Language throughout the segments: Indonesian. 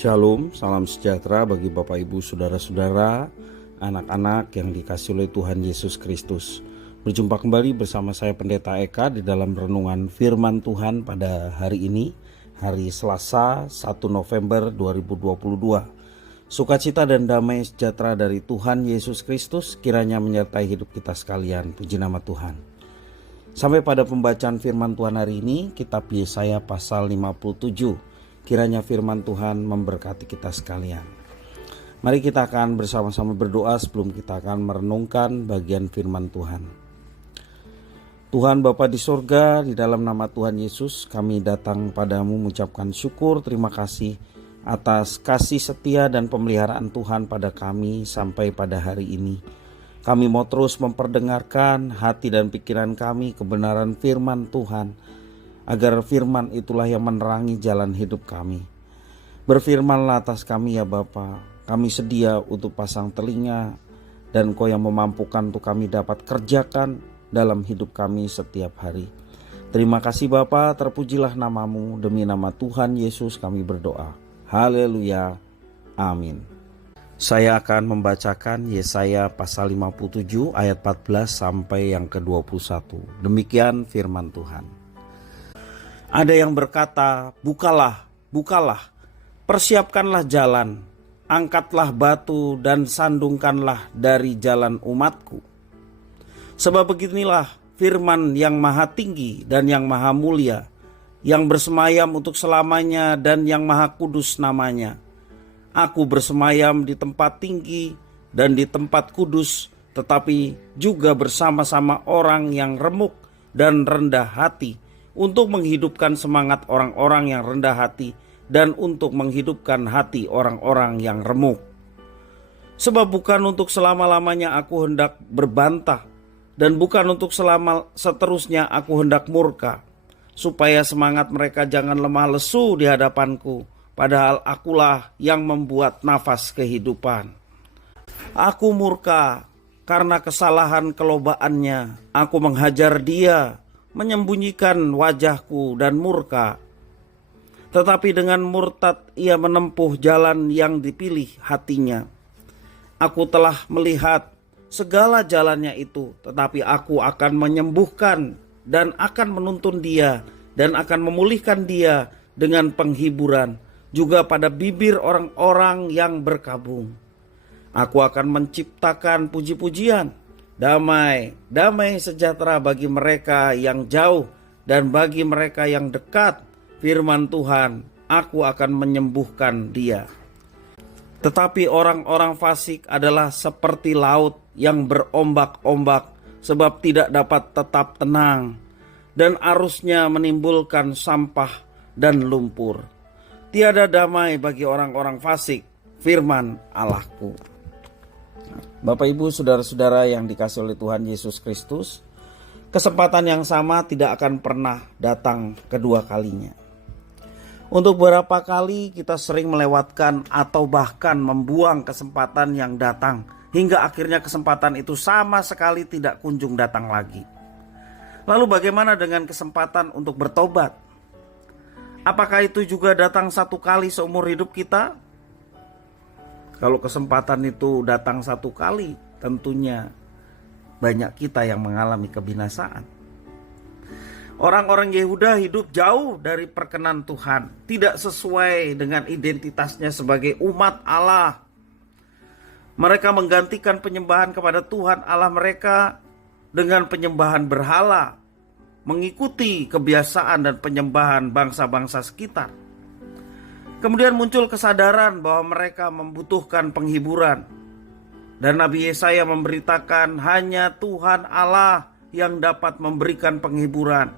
Shalom, salam sejahtera bagi Bapak Ibu Saudara-saudara, anak-anak yang dikasihi oleh Tuhan Yesus Kristus. Berjumpa kembali bersama saya Pendeta Eka di dalam renungan firman Tuhan pada hari ini, hari Selasa 1 November 2022. Sukacita dan damai sejahtera dari Tuhan Yesus Kristus kiranya menyertai hidup kita sekalian. Puji nama Tuhan. Sampai pada pembacaan firman Tuhan hari ini, kitab Yesaya pasal 57. Kiranya firman Tuhan memberkati kita sekalian. Mari kita akan bersama-sama berdoa sebelum kita akan merenungkan bagian firman Tuhan. Tuhan Bapa di sorga, di dalam nama Tuhan Yesus kami datang padamu mengucapkan syukur, terima kasih atas kasih setia dan pemeliharaan Tuhan pada kami sampai pada hari ini. Kami mau terus memperdengarkan hati dan pikiran kami kebenaran firman Tuhan, agar firman itulah yang menerangi jalan hidup kami. Berfirmanlah atas kami ya Bapa, kami sedia untuk pasang telinga, dan Engkau yang memampukan untuk kami dapat kerjakan dalam hidup kami setiap hari. Terima kasih Bapa, terpujilah namamu, demi nama Tuhan Yesus kami berdoa. Haleluya, amin. Saya akan membacakan Yesaya pasal 57 ayat 14 sampai yang ke-21. Demikian firman Tuhan. Ada yang berkata, bukalah, bukalah, persiapkanlah jalan, angkatlah batu dan sandungkanlah dari jalan umatku. Sebab beginilah firman yang maha tinggi dan yang maha mulia, yang bersemayam untuk selamanya dan yang maha kudus namanya. Aku bersemayam di tempat tinggi dan di tempat kudus, tetapi juga bersama-sama orang yang remuk dan rendah hati, untuk menghidupkan semangat orang-orang yang rendah hati dan untuk menghidupkan hati orang-orang yang remuk. Sebab bukan untuk selama-lamanya aku hendak berbantah, dan bukan untuk selama seterusnya aku hendak murka, supaya semangat mereka jangan lemah lesu di hadapanku, padahal akulah yang membuat nafas kehidupan. Aku murka karena kesalahan kelobaannya, aku menghajar dia, menyembunyikan wajahku dan murka. Tetapi dengan murtad ia menempuh jalan yang dipilih hatinya. Aku telah melihat segala jalannya itu, tetapi aku akan menyembuhkan dan akan menuntun dia dan akan memulihkan dia dengan penghiburan, juga pada bibir orang-orang yang berkabung. Aku akan menciptakan puji-pujian, damai, damai sejahtera bagi mereka yang jauh dan bagi mereka yang dekat. Firman Tuhan, aku akan menyembuhkan dia. Tetapi orang-orang fasik adalah seperti laut yang berombak-ombak, sebab tidak dapat tetap tenang, dan arusnya menimbulkan sampah dan lumpur. Tiada damai bagi orang-orang fasik, firman Allahku. Bapak Ibu saudara-saudara yang dikasihi oleh Tuhan Yesus Kristus, kesempatan yang sama tidak akan pernah datang kedua kalinya. Untuk beberapa kali kita sering melewatkan atau bahkan membuang kesempatan yang datang, hingga akhirnya kesempatan itu sama sekali tidak kunjung datang lagi. Lalu bagaimana dengan kesempatan untuk bertobat? Apakah itu juga datang satu kali seumur hidup kita? Kalau kesempatan itu datang satu kali, tentunya banyak kita yang mengalami kebinasaan. Orang-orang Yehuda hidup jauh dari perkenan Tuhan, tidak sesuai dengan identitasnya sebagai umat Allah. Mereka menggantikan penyembahan kepada Tuhan Allah mereka dengan penyembahan berhala, mengikuti kebiasaan dan penyembahan bangsa-bangsa sekitar. Kemudian muncul kesadaran bahwa mereka membutuhkan penghiburan. Dan Nabi Yesaya memberitakan hanya Tuhan Allah yang dapat memberikan penghiburan.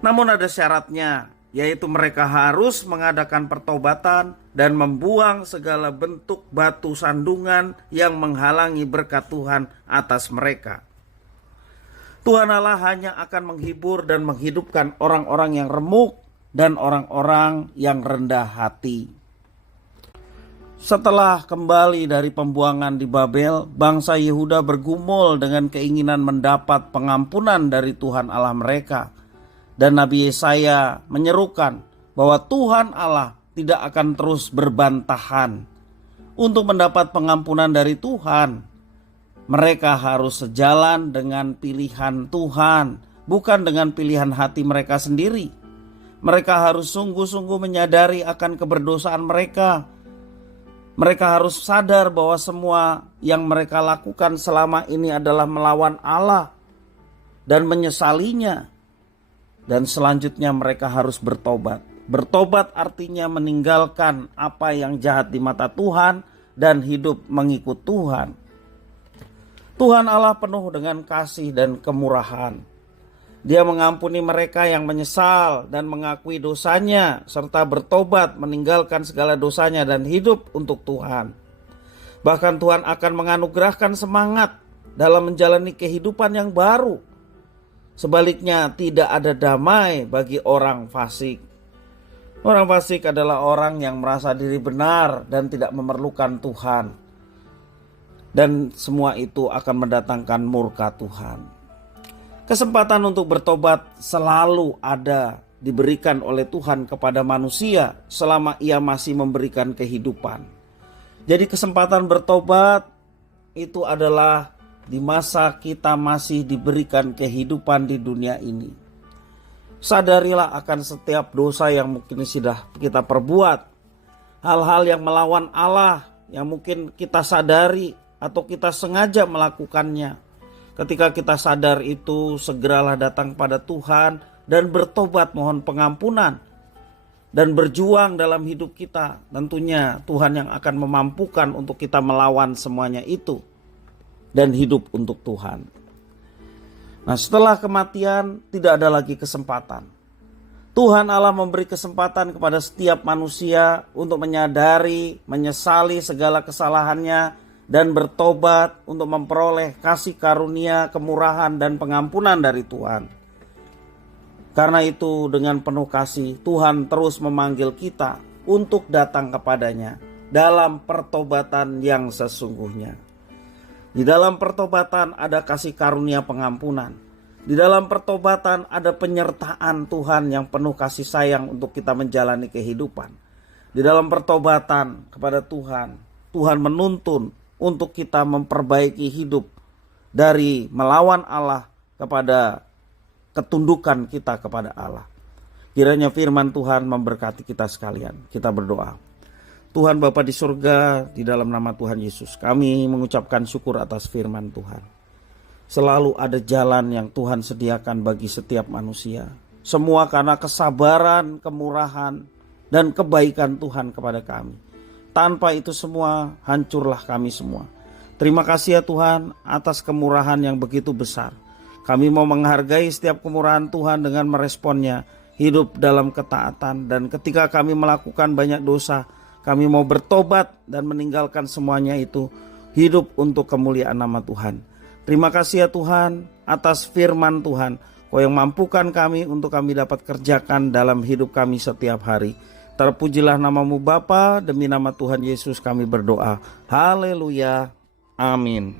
Namun ada syaratnya, yaitu mereka harus mengadakan pertobatan dan membuang segala bentuk batu sandungan yang menghalangi berkat Tuhan atas mereka. Tuhan Allah hanya akan menghibur dan menghidupkan orang-orang yang remuk dan orang-orang yang rendah hati. Setelah kembali dari pembuangan di Babel, bangsa Yehuda bergumul dengan keinginan mendapat pengampunan dari Tuhan Allah mereka. Dan Nabi Yesaya menyerukan bahwa Tuhan Allah tidak akan terus berbantahan untuk mendapat pengampunan dari Tuhan. Mereka harus sejalan dengan pilihan Tuhan, bukan dengan pilihan hati mereka sendiri. Mereka harus sungguh-sungguh menyadari akan keberdosaan mereka. Mereka harus sadar bahwa semua yang mereka lakukan selama ini adalah melawan Allah dan menyesalinya. Dan selanjutnya mereka harus bertobat. Bertobat artinya meninggalkan apa yang jahat di mata Tuhan dan hidup mengikut Tuhan. Tuhan Allah penuh dengan kasih dan kemurahan. Dia mengampuni mereka yang menyesal dan mengakui dosanya, serta bertobat meninggalkan segala dosanya dan hidup untuk Tuhan. Bahkan Tuhan akan menganugerahkan semangat dalam menjalani kehidupan yang baru. Sebaliknya, tidak ada damai bagi orang fasik. Orang fasik adalah orang yang merasa diri benar dan tidak memerlukan Tuhan. Dan semua itu akan mendatangkan murka Tuhan. Kesempatan untuk bertobat selalu ada diberikan oleh Tuhan kepada manusia selama ia masih memberikan kehidupan. Jadi kesempatan bertobat itu adalah di masa kita masih diberikan kehidupan di dunia ini. Sadarilah akan setiap dosa yang mungkin sudah kita perbuat. Hal-hal yang melawan Allah yang mungkin kita sadari atau kita sengaja melakukannya. Ketika kita sadar itu, segeralah datang pada Tuhan dan bertobat mohon pengampunan. Dan berjuang dalam hidup kita. Tentunya Tuhan yang akan memampukan untuk kita melawan semuanya itu. Dan hidup untuk Tuhan. Nah, setelah kematian tidak ada lagi kesempatan. Tuhan Allah memberi kesempatan kepada setiap manusia untuk menyadari, menyesali segala kesalahannya, dan bertobat untuk memperoleh kasih karunia, kemurahan, dan pengampunan dari Tuhan. Karena itu dengan penuh kasih Tuhan terus memanggil kita untuk datang kepadanya dalam pertobatan yang sesungguhnya. Di dalam pertobatan ada kasih karunia pengampunan. Di dalam pertobatan ada penyertaan Tuhan yang penuh kasih sayang untuk kita menjalani kehidupan. Di dalam pertobatan kepada Tuhan, Tuhan menuntun untuk kita memperbaiki hidup dari melawan Allah kepada ketundukan kita kepada Allah. Kiranya firman Tuhan memberkati kita sekalian. Kita berdoa. Tuhan Bapa di surga, di dalam nama Tuhan Yesus, kami mengucapkan syukur atas firman Tuhan. Selalu ada jalan yang Tuhan sediakan bagi setiap manusia. Semua karena kesabaran, kemurahan, dan kebaikan Tuhan kepada kami. Tanpa itu semua, hancurlah kami semua. Terima kasih ya Tuhan atas kemurahan yang begitu besar. Kami mau menghargai setiap kemurahan Tuhan dengan meresponnya. Hidup dalam ketaatan, dan ketika kami melakukan banyak dosa, kami mau bertobat dan meninggalkan semuanya itu. Hidup untuk kemuliaan nama Tuhan. Terima kasih ya Tuhan atas firman Tuhan. Kau yang mampukan kami untuk kami dapat kerjakan dalam hidup kami setiap hari. Terpujilah namamu Bapa, demi nama Tuhan Yesus kami berdoa. Haleluya. Amin.